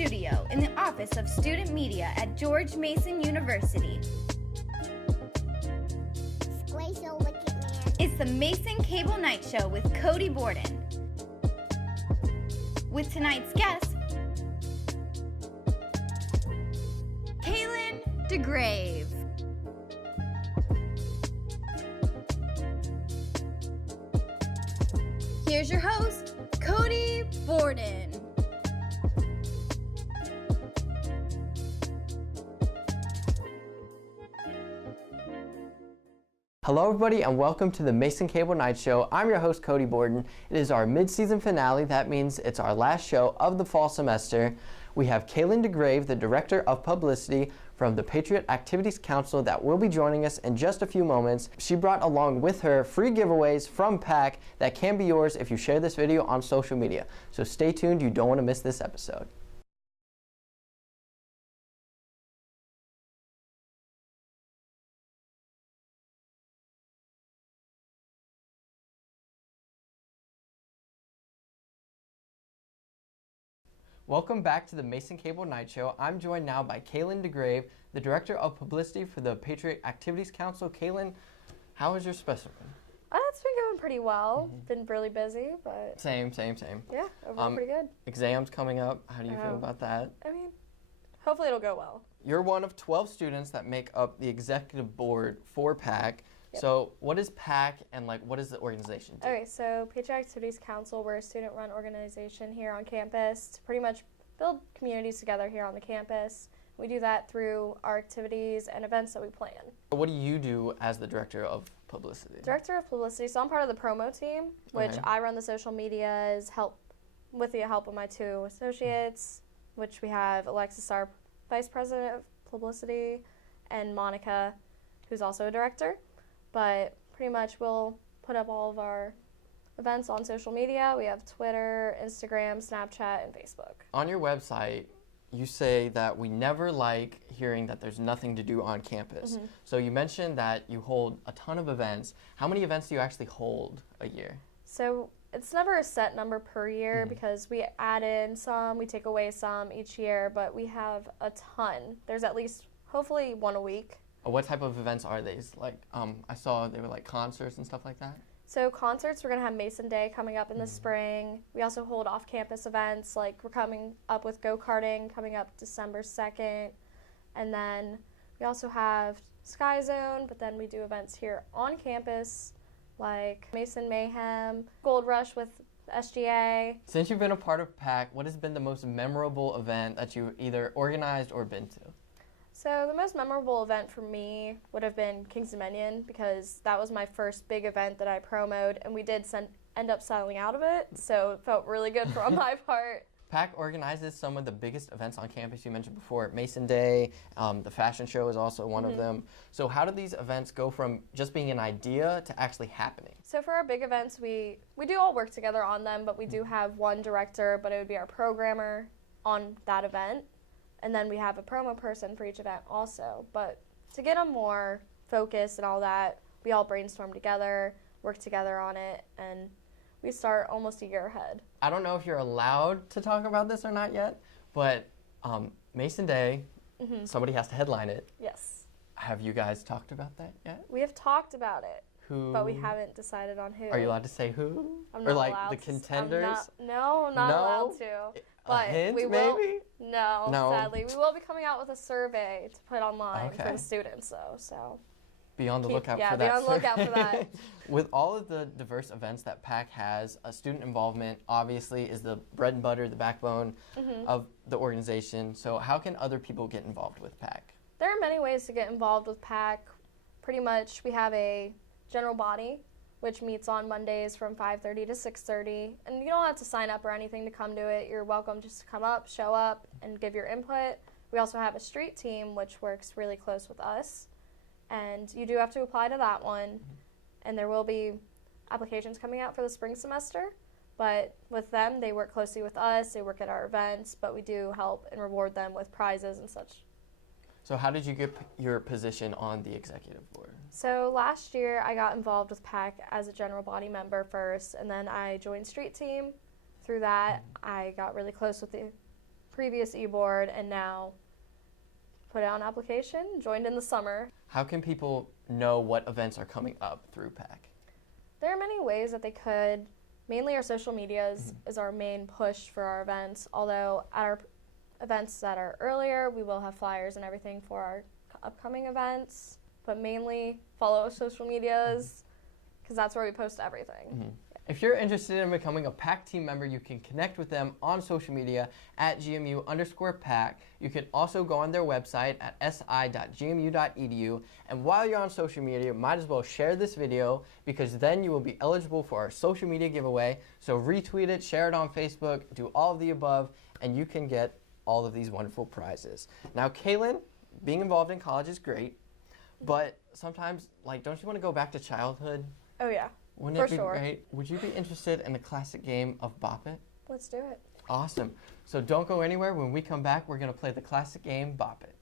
studio in the Office of Student Media at George Mason University. It's the Mason Cable Night Show with Cody Borden. With tonight's guest, Kailyn DeGraeve. Here's your host, Cody Borden. Hello everybody and welcome to the Mason Cable Night Show. I'm your host Cody Borden. It is our mid-season finale. That means it's our last show of the fall semester. We have Kailyn DeGraeve, the Director of Publicity from the Patriot Activities Council, that will be joining us in just a few moments. She brought along with her free giveaways from PAC that can be yours if you share this video on social media. So stay tuned, you don't want to miss this episode. Welcome back to the Mason Cable Night Show. I'm joined now by Kailyn DeGraeve, the Director of Publicity for the Patriot Activities Council. Kailyn, how was your specimen? It's been going pretty well. Been really busy, but... Same. Yeah, overall pretty good. Exams coming up. How do you feel about that? I mean, hopefully it'll go well. You're one of 12 students that make up the executive board for PAC. Yep. So what is PAC and what does the organization do? Okay, so Patriot Activities Council, we're a student-run organization here on campus to pretty much build communities together here on the campus. We do that through our activities and events that we plan. What do you do as the Director of Publicity? Director of Publicity, so I'm part of the promo team, which I run the social medias, with the help of my two associates, which we have Alexis, our Vice President of Publicity, and Monica, who's also a director. But pretty much we'll put up all of our events on social media. We have Twitter, Instagram, Snapchat, and Facebook. On your website, you say that we never like hearing that there's nothing to do on campus. So you mentioned that you hold a ton of events. How many events do you actually hold a year? So it's never a set number per year because we add in some, we take away some each year, but we have a ton. There's at least, hopefully, one a week. What type of events are these? I saw they were concerts and stuff like that. So concerts, we're going to have Mason Day coming up in the spring. We also hold off-campus events, we're coming up with go-karting coming up December 2nd. And then we also have Sky Zone, but then we do events here on campus like Mason Mayhem, Gold Rush with SGA. Since you've been a part of PAC, what has been the most memorable event that you've either organized or been to? So the most memorable event for me would have been King's Dominion because that was my first big event that I promoted, and we did end up selling out of it, so it felt really good on my part. PAC organizes some of the biggest events on campus. You mentioned before Mason Day, the fashion show is also one of them. So how do these events go from just being an idea to actually happening? So for our big events, we do all work together on them, but we do have one director, but it would be our programmer on that event. And then we have a promo person for each event also. But to get them more focused and all that, we all brainstorm together, work together on it, and we start almost a year ahead. I don't know if you're allowed to talk about this or not yet, but Mason Day, somebody has to headline it. Yes. Have you guys talked about that yet? We have talked about it. Who? But we haven't decided on who. Are you allowed to say who? I'm not allowed the contenders? I'm not allowed to. But a hint, we will, maybe? No, sadly. We will be coming out with a survey to put online for the students, though. So be on the lookout for that. Yeah, be on the lookout for that. With all of the diverse events that PAC has, student involvement obviously is the bread and butter, the backbone of the organization. So how can other people get involved with PAC? There are many ways to get involved with PAC. Pretty much we have a general body, which meets on Mondays from 5:30 to 6:30. And you don't have to sign up or anything to come to it. You're welcome just to come up, show up, and give your input. We also have a street team, which works really close with us. And you do have to apply to that one. And there will be applications coming out for the spring semester. But with them, they work closely with us. They work at our events, but we do help and reward them with prizes and such. So how did you get your position on the executive board? So last year I got involved with PAC as a general body member first, and then I joined street team. Through that, I got really close with the previous e-board, and now put out an application, joined in the summer. How can people know what events are coming up through PAC? There are many ways that they could. Mainly our social media is our main push for our events, although at our events that are earlier, we will have flyers and everything for our upcoming events. But mainly follow our social medias, because that's where we post everything. If you're interested in becoming a PAC team member, you can connect with them on social media at GMU_PAC. You can also go on their website at si.gmu.edu. And while you're on social media, might as well share this video, because then you will be eligible for our social media giveaway. So retweet it, share it on Facebook, do all of the above, and you can get all of these wonderful prizes. Now, Kailyn, being involved in college is great, but sometimes, don't you want to go back to childhood? Oh, yeah. Wouldn't For it be sure. great? Would you be interested in a classic game of Bop It? Let's do it. Awesome. So don't go anywhere. When we come back, we're going to play the classic game Bop It.